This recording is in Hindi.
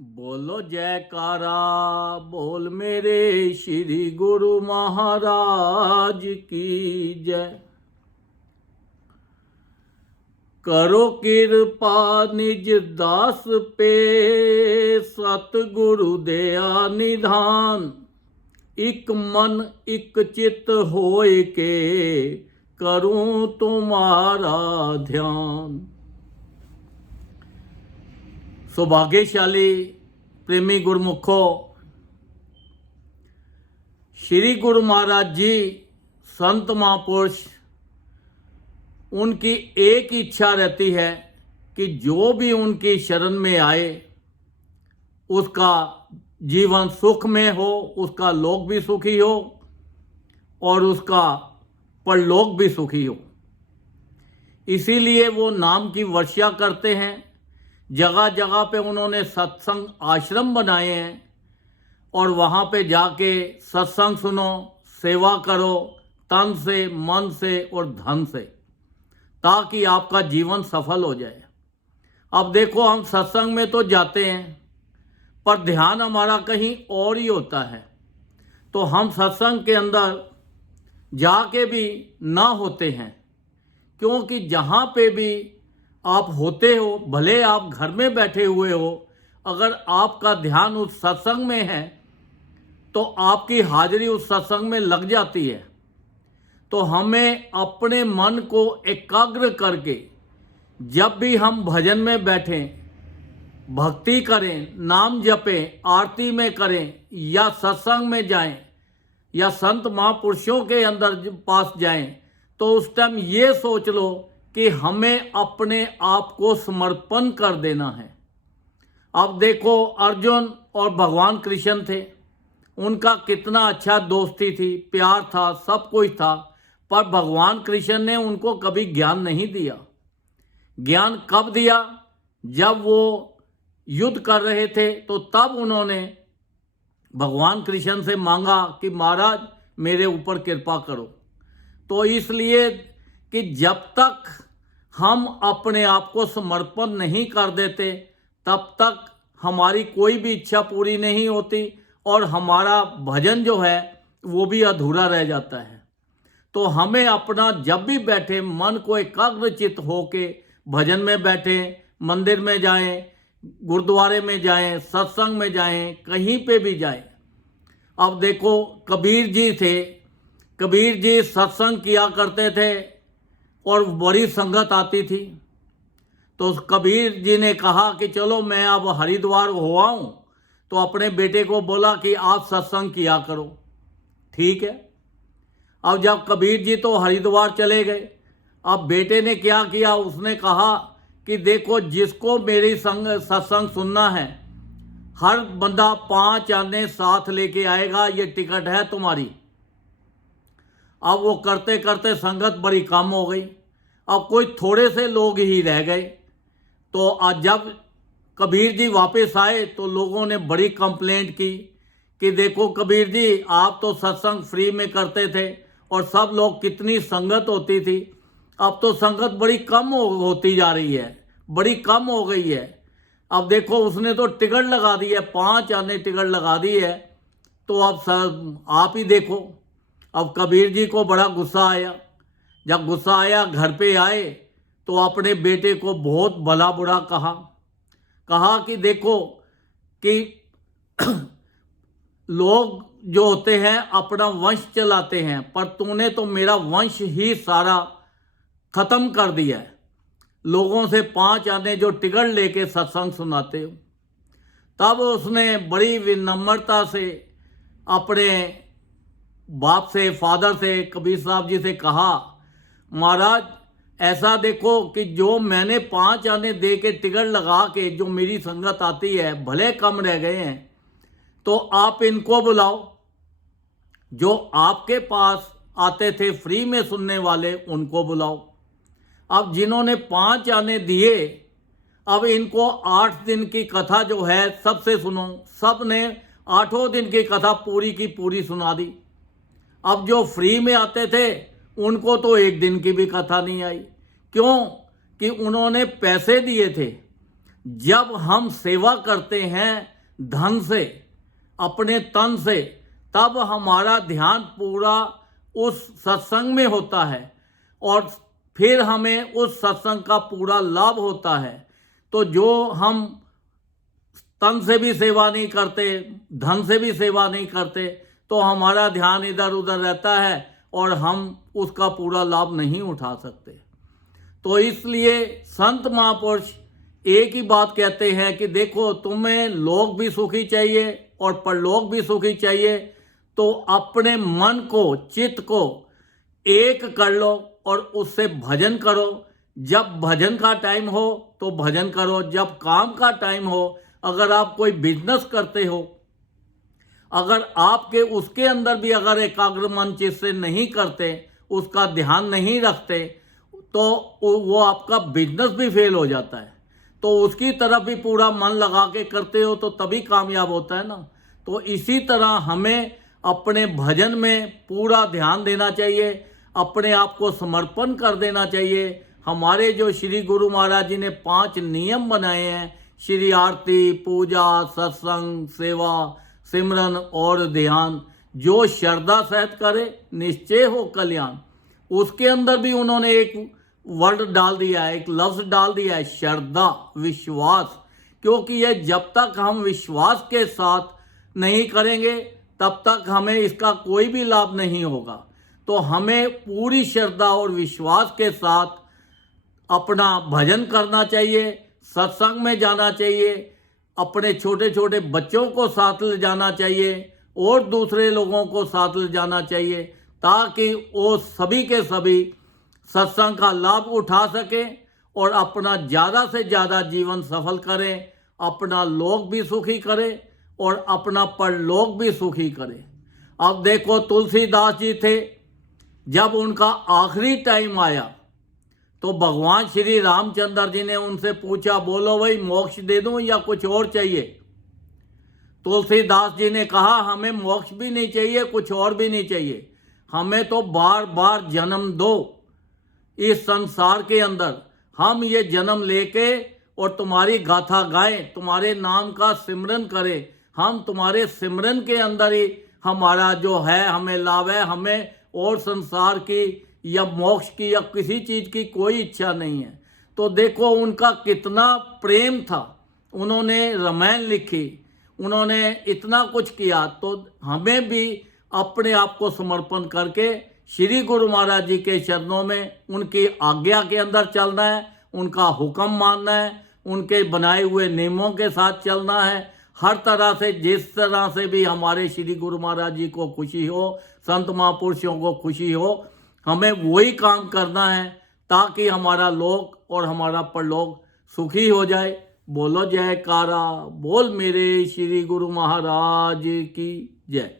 बोलो जयकारा बोल मेरे श्री गुरु महाराज की जय। करो कृपा निज दास पे सतगुरु दया निधान। इक मन इक चित होय के करूं तुम्हारा ध्यान। सौभाग्यशाली प्रेमी गुरुमुखो, श्री गुरु महाराज जी संत महापुरुष, उनकी एक इच्छा रहती है कि जो भी उनकी शरण में आए उसका जीवन सुख में हो, उसका लोक भी सुखी हो और उसका परलोक भी सुखी हो। इसीलिए वो नाम की वर्षा करते हैं। जगह जगह पे उन्होंने सत्संग आश्रम बनाए हैं और वहाँ पे जाके सत्संग सुनो, सेवा करो तन से, मन से और धन से, ताकि आपका जीवन सफल हो जाए। अब देखो, हम सत्संग में तो जाते हैं पर ध्यान हमारा कहीं और ही होता है, तो हम सत्संग के अंदर जाके भी ना होते हैं। क्योंकि जहाँ पे भी आप होते हो, भले आप घर में बैठे हुए हो, अगर आपका ध्यान उस सत्संग में है तो आपकी हाजिरी उस सत्संग में लग जाती है। तो हमें अपने मन को एकाग्र करके जब भी हम भजन में बैठें, भक्ति करें, नाम जपें, आरती में करें या सत्संग में जाएं या संत महापुरुषों के अंदर पास जाएं, तो उस टाइम ये सोच लो कि हमें अपने आप को समर्पण कर देना है। अब देखो, अर्जुन और भगवान कृष्ण थे, उनका कितना अच्छा दोस्ती थी, प्यार था, सब कुछ था, पर भगवान कृष्ण ने उनको कभी ज्ञान नहीं दिया। ज्ञान कब दिया? जब वो युद्ध कर रहे थे, तो तब उन्होंने भगवान कृष्ण से मांगा कि महाराज मेरे ऊपर कृपा करो। तो इसलिए कि जब तक हम अपने आप को समर्पण नहीं कर देते, तब तक हमारी कोई भी इच्छा पूरी नहीं होती और हमारा भजन जो है वो भी अधूरा रह जाता है। तो हमें अपना जब भी बैठे मन को एकाग्रचित होके भजन में बैठें, मंदिर में जाएं, गुरुद्वारे में जाएं, सत्संग में जाएं, कहीं पे भी जाएं। अब देखो, कबीर जी थे, कबीर जी सत्संग किया करते थे और बड़ी संगत आती थी। तो कबीर जी ने कहा कि चलो मैं अब हरिद्वार हो आऊं, तो अपने बेटे को बोला कि आप सत्संग किया करो। ठीक है। अब जब कबीर जी तो हरिद्वार चले गए, अब बेटे ने क्या किया, उसने कहा कि देखो, जिसको मेरी सत्संग सुनना है, हर बंदा 5 आने साथ लेके आएगा, ये टिकट है तुम्हारी। अब वो करते करते संगत बड़ी कम हो गई, अब कोई थोड़े से लोग ही रह गए। तो आज जब कबीर जी वापस आए तो लोगों ने बड़ी कंप्लेंट की कि देखो कबीर जी, आप तो सत्संग फ्री में करते थे और सब लोग, कितनी संगत होती थी, अब तो संगत बड़ी कम होती जा रही है, बड़ी कम हो गई है। अब देखो, उसने तो टिकट लगा दी है, 5 आने टिकट लगा दी है, तो अब सब आप ही देखो। अब कबीर जी को बड़ा गुस्सा आया। जब गुस्सा आया, घर पे आए तो अपने बेटे को बहुत भला बुरा कहा कि देखो कि लोग जो होते हैं अपना वंश चलाते हैं, पर तूने तो मेरा वंश ही सारा खत्म कर दिया है। लोगों से 5 आने जो टिकट लेके सत्संग सुनाते हो। तब उसने बड़ी विनम्रता से अपने बाप से, फादर से, कबीर साहब जी से कहा, महाराज ऐसा देखो कि जो मैंने 5 आने दे के टिकट लगा के जो मेरी संगत आती है, भले कम रह गए हैं, तो आप इनको बुलाओ। जो आपके पास आते थे फ्री में सुनने वाले, उनको बुलाओ। अब जिन्होंने 5 आने दिए, अब इनको 8 दिन की कथा जो है सबसे सुनो। सब ने 8 दिन की कथा पूरी की पूरी सुना दी। अब जो फ्री में आते थे उनको तो 1 दिन की भी कथा नहीं आई। क्यों? कि उन्होंने पैसे दिए थे। जब हम सेवा करते हैं धन से, अपने तन से, तब हमारा ध्यान पूरा उस सत्संग में होता है और फिर हमें उस सत्संग का पूरा लाभ होता है। तो जो हम तन से भी सेवा नहीं करते, धन से भी सेवा नहीं करते, तो हमारा ध्यान इधर उधर रहता है और हम उसका पूरा लाभ नहीं उठा सकते। तो इसलिए संत महापुरुष एक ही बात कहते हैं कि देखो, तुम्हें लोक भी सुखी चाहिए और परलोक भी सुखी चाहिए, तो अपने मन को, चित्त को एक कर लो और उससे भजन करो। जब भजन का टाइम हो तो भजन करो, जब काम का टाइम हो, अगर आप कोई बिजनेस करते हो, अगर आपके उसके अंदर भी अगर एकाग्र मन चित्त से नहीं करते, उसका ध्यान नहीं रखते, तो वो आपका बिजनेस भी फेल हो जाता है। तो उसकी तरफ भी पूरा मन लगा के करते हो तो तभी कामयाब होता है ना। तो इसी तरह हमें अपने भजन में पूरा ध्यान देना चाहिए, अपने आप को समर्पण कर देना चाहिए। हमारे जो श्री गुरु महाराज जी ने 5 नियम बनाए हैं, श्री आरती, पूजा, सत्संग, सेवा, सिमरन और ध्यान, जो श्रद्धा सहित करे निश्चय हो कल्याण, उसके अंदर भी उन्होंने एक वर्ड डाल दिया है, एक लफ्ज डाल दिया है, श्रद्धा, विश्वास। क्योंकि ये जब तक हम विश्वास के साथ नहीं करेंगे तब तक हमें इसका कोई भी लाभ नहीं होगा। तो हमें पूरी श्रद्धा और विश्वास के साथ अपना भजन करना चाहिए, सत्संग में जाना चाहिए, अपने छोटे छोटे बच्चों को साथ ले जाना चाहिए और दूसरे लोगों को साथ ले जाना चाहिए, ताकि वो सभी के सभी सत्संग का लाभ उठा सके और अपना ज़्यादा से ज़्यादा जीवन सफल करें, अपना लोक भी सुखी करे और अपना परलोक भी सुखी करे। अब देखो, तुलसीदास जी थे, जब उनका आखिरी टाइम आया तो भगवान श्री रामचंद्र जी ने उनसे पूछा, बोलो भाई, मोक्ष दे दूं या कुछ और चाहिए? तुलसीदास जी ने कहा, हमें मोक्ष भी नहीं चाहिए, कुछ और भी नहीं चाहिए, हमें तो बार बार जन्म दो इस संसार के अंदर। हम ये जन्म लेके और तुम्हारी गाथा गाएं, तुम्हारे नाम का सिमरन करें, हम तुम्हारे सिमरन के अंदर ही हमारा जो है हमें लाभ है, हमें और संसार की या मोक्ष की या किसी चीज़ की कोई इच्छा नहीं है। तो देखो उनका कितना प्रेम था, उन्होंने रामायण लिखी, उन्होंने इतना कुछ किया। तो हमें भी अपने आप को समर्पण करके श्री गुरु महाराज जी के चरणों में उनकी आज्ञा के अंदर चलना है, उनका हुक्म मानना है, उनके बनाए हुए नियमों के साथ चलना है। हर तरह से, जिस तरह से भी हमारे श्री गुरु महाराज जी को खुशी हो, संत महापुरुषों को खुशी हो, हमें वही काम करना है, ताकि हमारा लोक और हमारा परलोक सुखी हो जाए। बोलो जयकारा, बोल मेरे श्री गुरु महाराज की जय।